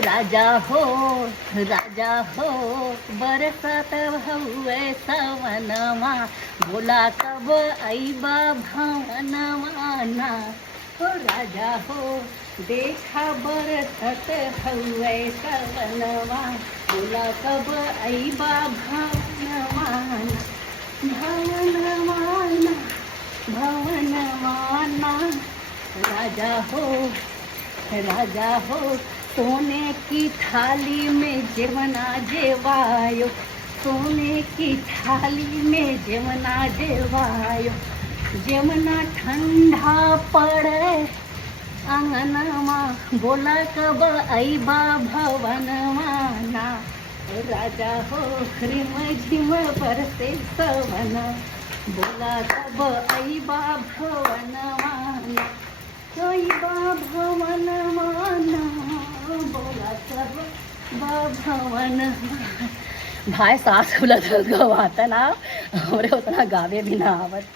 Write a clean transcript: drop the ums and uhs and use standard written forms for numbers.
राजा हो बरसात हवे सवनमा बोला कब आईबा भवनमा हो राजा हो देखा बरसत हवे सवनमा बोला कब आईबा भवनमा भवनमाना भवनमाना राजा हो सोने की थाली में जेवना जेवायो सोने की थाली में जेवना जेवायो जेवना ठंडा पड़े अंगनमा बोला कब आईबा भवनमा ना राजा हो रिम झिम बरसे सवन बोला कब आईबा भवनमा ना आईबा भवनमा ना बोला कब भवनमा भाई सास खुला गवाता ना हमरे उतना गावे भी ना आवत।